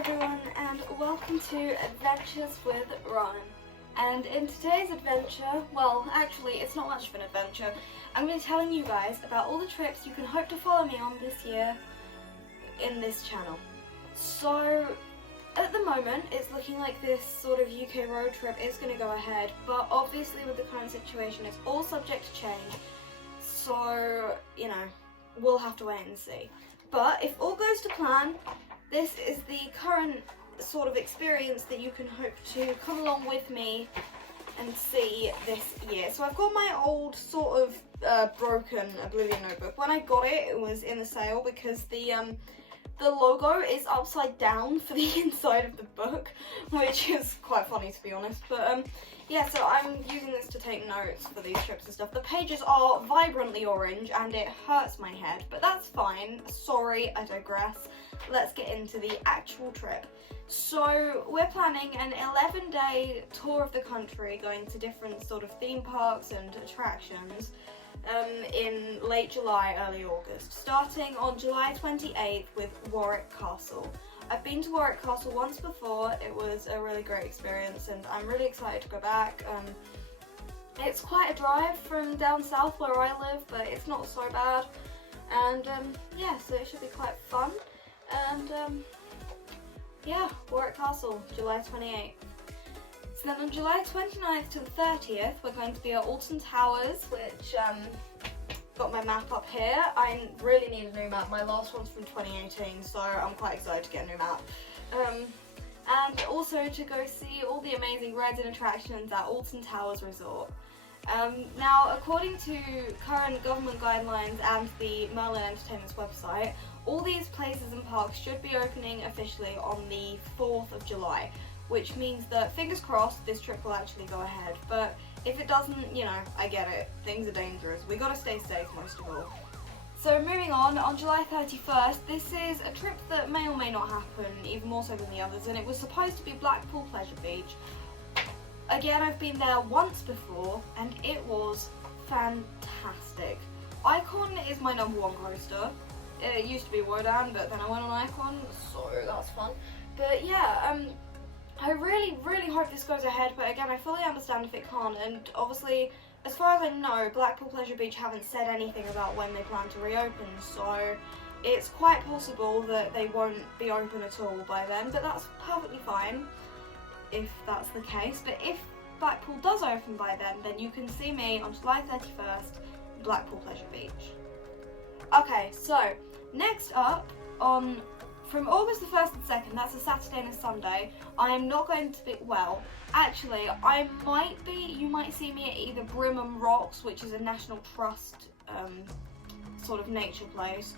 everyone, and welcome to Adventures with Rowan. And in today's adventure, well, actually it's not much of an adventure, I'm going to be telling you guys about all the trips you can hope to follow me on this year in this channel. So, at the moment, it's looking like this sort of UK road trip is going to go ahead, but obviously with the current situation it's all subject to change, so, you know, we'll have to wait and see. But if all goes to plan, this is the current sort of experience that you can hope to come along with me and see this year. So I've got my old sort of broken Oblivion notebook. When I got it, it was in the sale because the logo is upside down for the inside of the book, which is quite funny to be honest. But yeah, so I'm using this to take notes for these trips and stuff. The pages are vibrantly orange and it hurts my head, but that's fine. Sorry, I digress. Let's get into the actual trip. So we're planning an 11-day tour of the country, going to different sort of theme parks and attractions in late July, early August, starting on July 28th with Warwick Castle. I've been to Warwick Castle once before. It was a really great experience and I'm really excited to go back. It's quite a drive from down south where I live, but it's not so bad, and yeah, so it should be quite fun. And yeah, Warwick Castle, July 28th. So then on July 29th to the 30th, we're going to be at Alton Towers, which got my map up here. I really need a new map. My last one's from 2018, so I'm quite excited to get a new map. And also to go see all the amazing rides and attractions at Alton Towers Resort. Now, according to current government guidelines and the Merlin Entertainment's website, all these places and parks should be opening officially on the 4th of July, which means that, fingers crossed, this trip will actually go ahead. But if it doesn't, you know, I get it, things are dangerous. We gotta stay safe most of all. So moving on July 31st, this is a trip that may or may not happen, even more so than the others, and it was supposed to be Blackpool Pleasure Beach. Again, I've been there once before, and it was fantastic. Icon is my #1 coaster. It used to be Wodan, but then I went on Icon, so that's fun. But yeah, I really hope this goes ahead, but again, I fully understand if it can't, and obviously, as far as I know, Blackpool Pleasure Beach haven't said anything about when they plan to reopen, so it's quite possible that they won't be open at all by then, but that's perfectly fine if that's the case. But if Blackpool does open by then you can see me on July 31st, Blackpool Pleasure Beach. Okay, so next up, from August the 1st and 2nd, that's a Saturday and a Sunday, I am not going to be, well, actually, I might be, you might see me at either Brimham Rocks, which is a National Trust sort of nature place,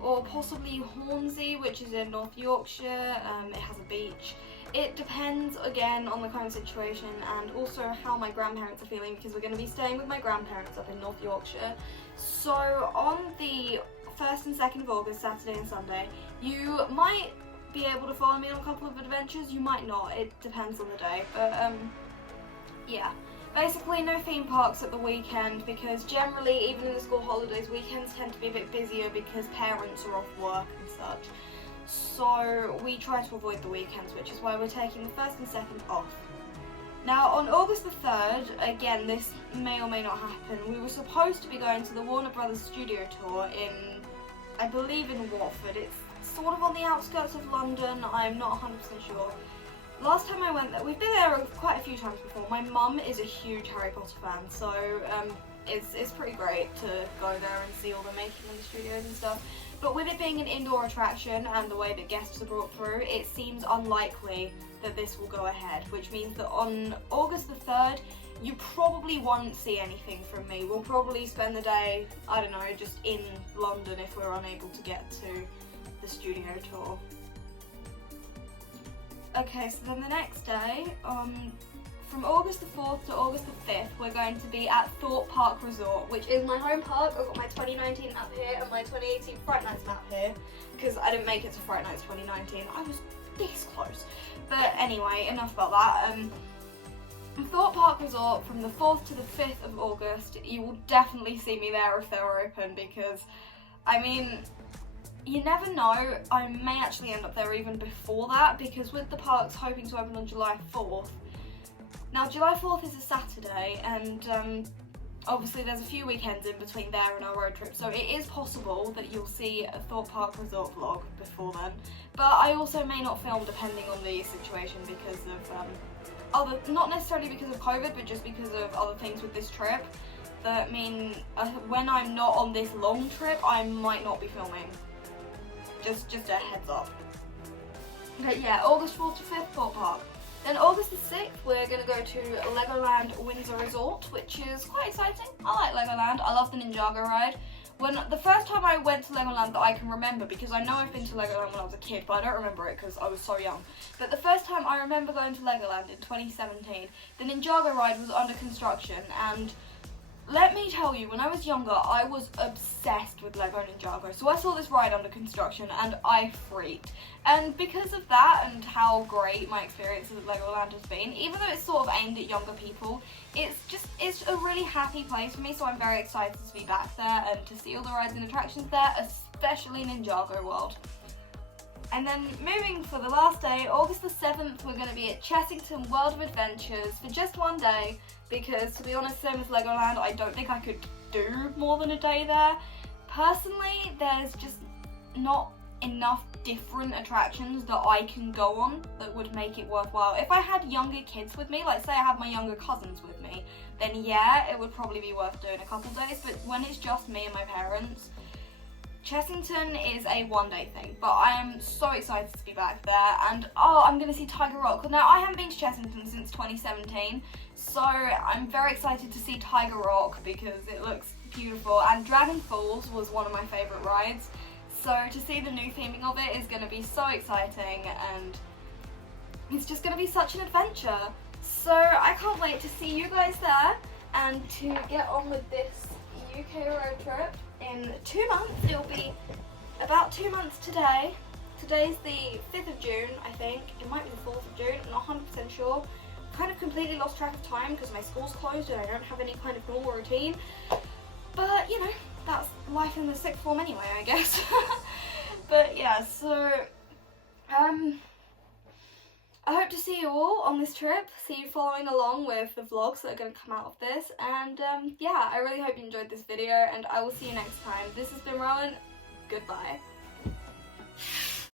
or possibly Hornsey, which is in North Yorkshire. It has a beach. It depends, again, on the current situation and also how my grandparents are feeling, because we're going to be staying with my grandparents up in North Yorkshire. So on the 1st and 2nd of August, Saturday and Sunday, you might be able to follow me on a couple of adventures, you might not, it depends on the day, but yeah. Basically no theme parks at the weekend, because generally, even in the school holidays, weekends tend to be a bit busier because parents are off work and such. So we try to avoid the weekends, which is why we're taking the 1st and 2nd off. Now on August the 3rd, again this may or may not happen, we were supposed to be going to the Warner Brothers studio tour in, I believe in Watford. It's sort of on the outskirts of London, I'm not 100% sure. Last time I went there, we've been there quite a few times before. My mum is a huge Harry Potter fan, so it's pretty great to go there and see all the making in the studios and stuff. But with it being an indoor attraction and the way that guests are brought through, it seems unlikely that this will go ahead, which means that on August the 3rd, you probably won't see anything from me. We'll probably spend the day, I don't know, just in London if we're unable to get to the studio tour. Okay, so then the next day, from August the 4th to August the 5th, we're going to be at Thorpe Park Resort, which is my home park. I've got my 2019 map here and my 2018 Fright Nights map here, because I didn't make it to Fright Nights 2019. I was this close. But anyway, enough about that. Thorpe Park Resort from the 4th to the 5th of August, you will definitely see me there if they're open, because, I mean, you never know, I may actually end up there even before that, because with the parks hoping to open on July 4th. Now July 4th is a Saturday, and obviously there's a few weekends in between there and our road trip, so it is possible that you'll see a Thorpe Park Resort vlog before then. But I also may not film depending on the situation because of not necessarily because of COVID, but just because of other things with this trip that mean when I'm not on this long trip, I might not be filming. Just a heads up. But yeah, August 4th to 5th, Thorpe Park. Then August the 6th, we're going to go to Legoland Windsor Resort, which is quite exciting. I like Legoland. I love the Ninjago ride. The first time I went to Legoland that I can remember, because I know I've been to Legoland when I was a kid, but I don't remember it because I was so young. But the first time I remember going to Legoland in 2017, the Ninjago ride was under construction, and let me tell you, when I was younger, I was obsessed with Lego Ninjago. So I saw this ride under construction and I freaked. And because of that and how great my experience with Legoland has been, even though it's sort of aimed at younger people, it's a really happy place for me, so I'm very excited to be back there and to see all the rides and attractions there, especially Ninjago World. And then moving for the last day, August the 7th, we're going to be at Chessington World of Adventures for just one day, because to be honest, same as Legoland, I don't think I could do more than a day there. Personally, there's just not enough different attractions that I can go on that would make it worthwhile. If I had younger kids with me, like say I have my younger cousins with me, then yeah, it would probably be worth doing a couple days, but when it's just me and my parents, Chessington is a one-day thing, but I am so excited to be back there, and I'm going to see Tiger Rock. Now, I haven't been to Chessington since 2017, so I'm very excited to see Tiger Rock because it looks beautiful, and Dragon Falls was one of my favourite rides, so to see the new theming of it is going to be so exciting, and it's just going to be such an adventure. So I can't wait to see you guys there, and to get on with this UK road trip. In 2 months, it'll be about 2 months today. Today's the 5th of June, I think. It might be the 4th of June, I'm not 100% sure. Kind of completely lost track of time because my school's closed and I don't have any kind of normal routine. But, you know, that's life in the sixth form anyway, I guess. But yeah, so, I hope to see you all on this trip, see you following along with the vlogs that are going to come out of this, and yeah, I really hope you enjoyed this video, and I will see you next time. This has been Rowan, goodbye.